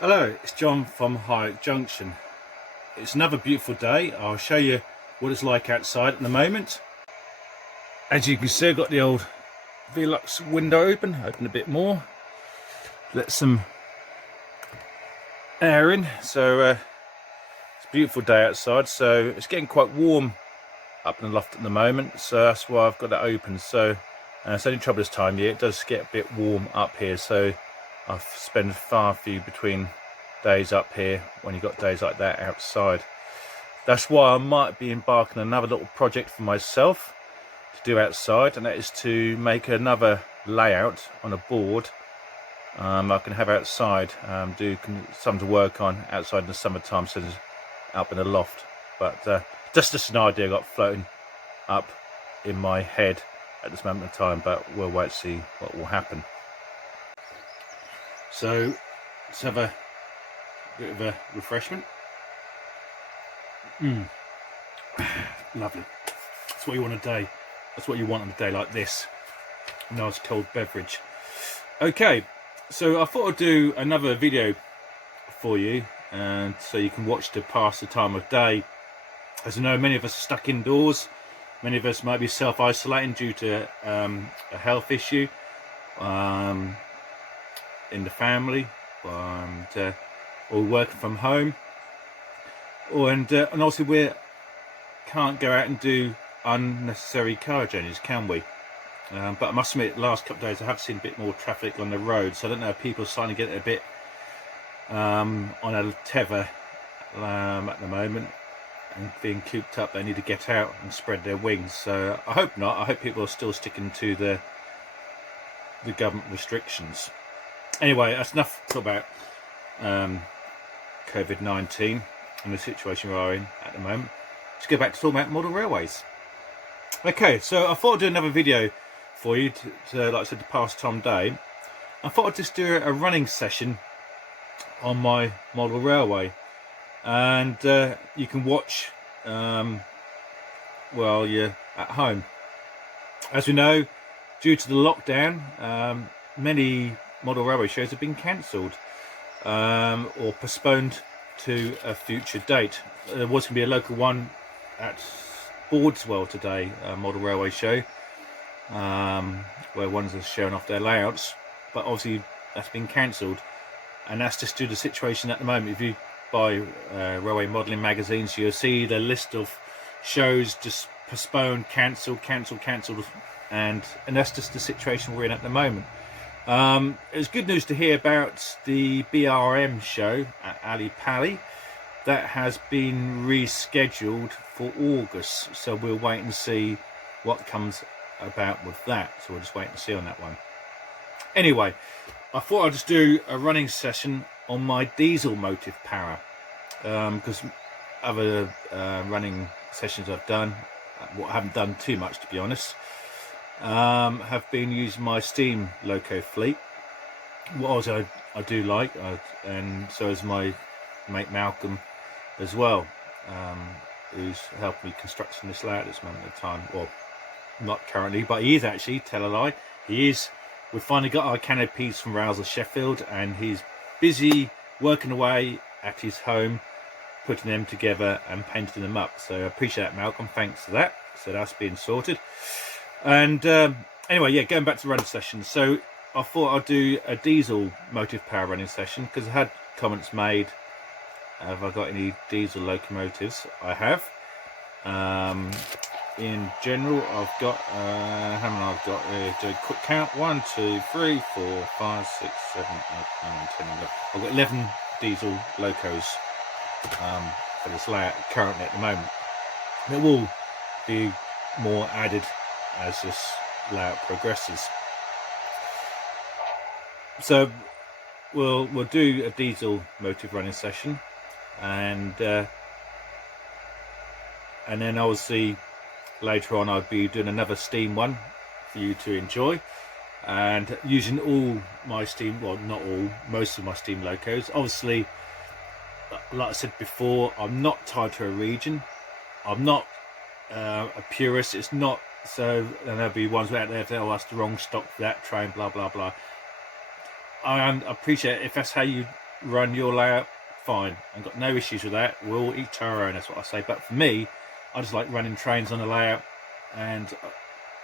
Hello, it's John from High Junction. It's another beautiful day. I'll show you what it's like outside at the moment. As you can see, I've got the old Velux window open a bit more. Let some air in. So it's a beautiful day outside. So it's getting quite warm up in the loft at the moment. So that's why I've got that open. So it's only trouble this time of year. It does get a bit warm up here. So I've spent far few between days up here when you've got days like that outside. That's why I might be embarking on another little project for myself to do outside, and that is to make another layout on a board I can have outside, do something to work on outside in the summertime, so up in the loft. But just an idea I got floating up in my head at this moment in time, but we'll wait to see what will happen. So let's have a bit of a refreshment. Lovely. That's what you want a day. That's what you want on a day like this. A nice cold beverage. Okay, so I thought I'd do another video for you, and so you can watch to pass the time of day. As you know, many of us are stuck indoors. Many of us might be self-isolating due to a health issue in the family, and or working from home, and also we can't go out and do unnecessary car journeys, can we? But I must admit, the last couple of days I have seen a bit more traffic on the road, so I don't know if people are starting to get a bit on a tether at the moment and being cooped up. They need to get out and spread their wings. So I hope not. I hope people are still sticking to the government restrictions. Anyway, that's enough to talk about COVID-19 and the situation we're in at the moment. Let's go back to talking about model railways. Okay, so I thought I'd do another video for you to like I said, to pass time day. I thought I'd just do a running session on my model railway, and you can watch while you're at home. As we know, due to the lockdown, many model railway shows have been cancelled or postponed to a future date. There was going to be a local one at Boardswell today, a model railway show, where ones are showing off their layouts, but obviously that's been cancelled, and that's just due to the situation at the moment. If you buy railway modelling magazines, you'll see the list of shows just postponed, cancelled, and that's just the situation we're in at the moment. It's good news to hear about the BRM show at Ali Pali. That has been rescheduled for August, so we'll wait and see what comes about with that. So we'll just wait and see on that one. Anyway, I thought I'd just do a running session on my diesel motive power, because other running sessions I've done, what I haven't done too much to be honest, have been using my steam loco fleet. What else I do like, and so is my mate Malcolm as well, who's helped me constructing this layout at this moment in time. Well, not currently, but he is actually, tell a lie, he is. We've finally got our canopies from Rouse of Sheffield, and he's busy working away at his home, putting them together and painting them up. So I appreciate that, Malcolm, thanks for that. So that's been sorted. And anyway, yeah, going back to running sessions. So I thought I'd do a diesel motive power running session, because I had comments made, have I got any diesel locomotives? I have. In general, I've got, how many I've got? Do a quick count. 1, 2, 3, 4, 5, 6, 7, 8, 9, 10, 11. I've got 11 diesel locos for this layout currently at the moment. There will be more added as this layout progresses. So we'll do a diesel motive running session, and then obviously later on I'll be doing another steam one for you to enjoy, and using all my steam, well not all, most of my steam locos. Obviously, like I said before, I'm not tied to a region. I'm not a purist. It's not so, and there'll be ones out there that, oh, that's the wrong stock for that train, blah blah blah. I appreciate if that's how you run your layout, fine. I've got no issues with that. We'll each to our own, that's what I say. But for me, I just like running trains on the layout, and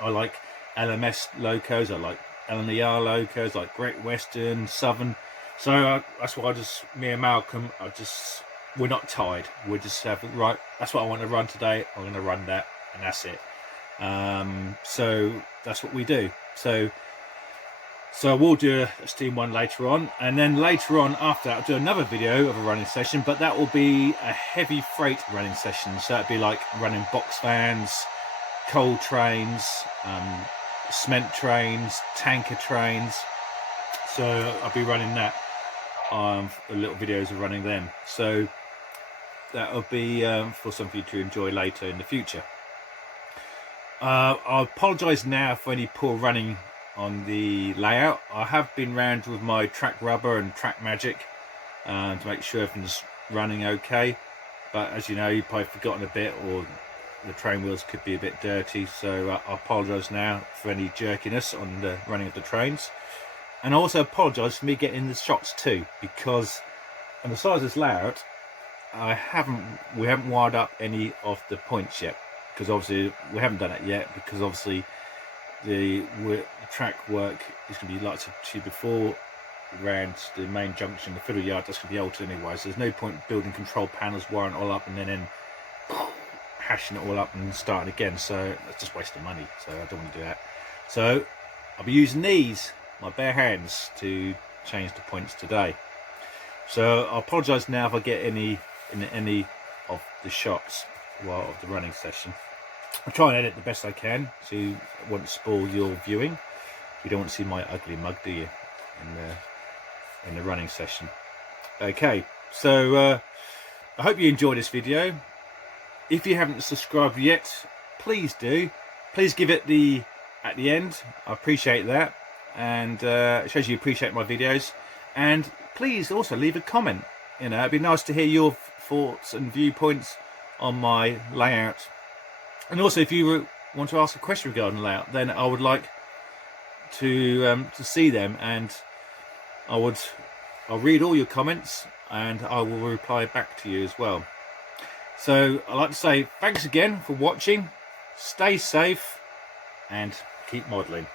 I like LMS locos, I like LMER locos, like Great Western, Southern. So that's why me and Malcolm, we're not tied. We're just right, that's what I want to run today. I'm going to run that, and that's it. So that's what we do. So we'll do a Steam one later on, and then later on after that I'll do another video of a running session, but that will be a heavy freight running session. So that'd be like running box vans, coal trains, cement trains, tanker trains. So I'll be running that, little videos of running them. So that'll be for some of you to enjoy later in the future. I apologise now for any poor running on the layout. I have been round with my track rubber and track magic to make sure everything's running okay, but as you know, you've probably forgotten a bit, or the train wheels could be a bit dirty. So I apologise now for any jerkiness on the running of the trains, and I also apologise for me getting the shots too, because on the size of this layout we haven't wired up any of the points yet, because obviously we haven't done it yet, because obviously the track work is going to be, like I said to you before, around the main junction, the fiddle yard, that's going to be altered anyway, so there's no point building control panels, wiring it all up, and then hashing it all up and starting again. So that's just wasting money, so I don't want to do that. So I'll be using these, my bare hands, to change the points today. So I apologise now if I get any of the shots while of the running session. I'll try and edit the best I can, so you won't spoil your viewing. You don't want to see my ugly mug, do you, in the running session? Okay, so I hope you enjoyed this video. If you haven't subscribed yet, please do. Please give it at the end. I appreciate that, and it shows you appreciate my videos. And please also leave a comment. You know, it'd be nice to hear your thoughts and viewpoints on my layout. And also, if you want to ask a question regarding the layout, then I would like to see them, and I'll read all your comments, and I will reply back to you as well. So I'd like to say thanks again for watching. Stay safe and keep modelling.